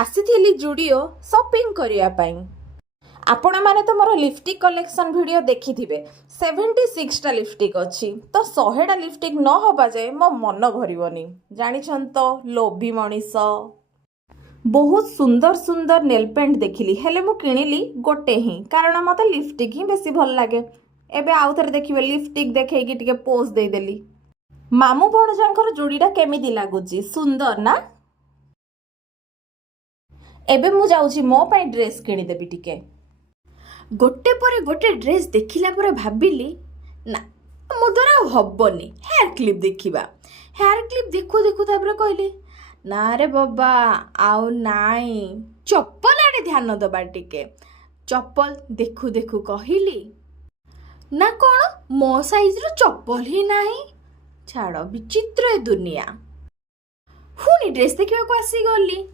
ଆସିଥିଲି ଜୁଡ଼ିଓ ସପିଂ କରିବା ପାଇଁ। ଆପଣମାନେ ତ ମୋର ଲିପଷ୍ଟିକ୍ କଲେକ୍ସନ୍ ଭିଡ଼ିଓ ଦେଖିଥିବେ। 76ଟା ଲିପଷ୍ଟିକ୍ ଅଛି, ତ 100ଟା ଲିପଷ୍ଟିକ୍ ନ ହେବା ଯାଏ ମୋ ମନ ଭରିବନି। ଜାଣିଛନ୍ତି ତ, ଲୋଭୀ ମଣିଷ। ବହୁତ ସୁନ୍ଦର ସୁନ୍ଦର ନେଲ୍ ପେଣ୍ଟ ଦେଖିଲି, ହେଲେ ମୁଁ କିଣିଲି ଗୋଟେ ହିଁ, କାରଣ ମୋତେ ଲିପଷ୍ଟିକ୍ ହିଁ ବେଶୀ ଭଲ ଲାଗେ। ଏବେ ଆଉ ଥରେ ଦେଖିବେ, ଲିପଷ୍ଟିକ୍ ଦେଖେଇକି ଟିକେ ପୋଜ୍ ଦେଇଦେଲି। ମାମୁଁ ଭଣଜାଙ୍କର ଯୋଡ଼ିଟା କେମିତି ଲାଗୁଛି? ସୁନ୍ଦର ନା? ଏବେ ମୁଁ ଯାଉଛି ମୋ ପାଇଁ ଡ୍ରେସ୍ କିଣିଦେବି ଟିକେ। ଗୋଟେ ପରେ ଗୋଟେ ଡ୍ରେସ୍ ଦେଖିଲା ପରେ ଭାବିଲି ନା, ମୋ ଦ୍ୱାରା ଆଉ ହବନି। ହେୟାର କ୍ଲିପ୍ ଦେଖିବା। ହେୟାର କ୍ଲିପ୍ ଦେଖୁ ଦେଖୁ ତାପରେ କହିଲି ନା ରେ ବାବା, ଆଉ ନାଇଁ, ଚପଲ ଆଡ଼େ ଧ୍ୟାନ ଦେବା ଟିକେ। ଚପଲ ଦେଖୁ ଦେଖୁ କହିଲି ନା କ'ଣ, ମୋ ସାଇଜ୍ର ଚପଲ ହିଁ ନାହିଁ। ଛାଡ଼, ବିଚିତ୍ର ଏ ଦୁନିଆ। ପୁଣି ଡ୍ରେସ୍ ଦେଖିବାକୁ ଆସିଗଲି।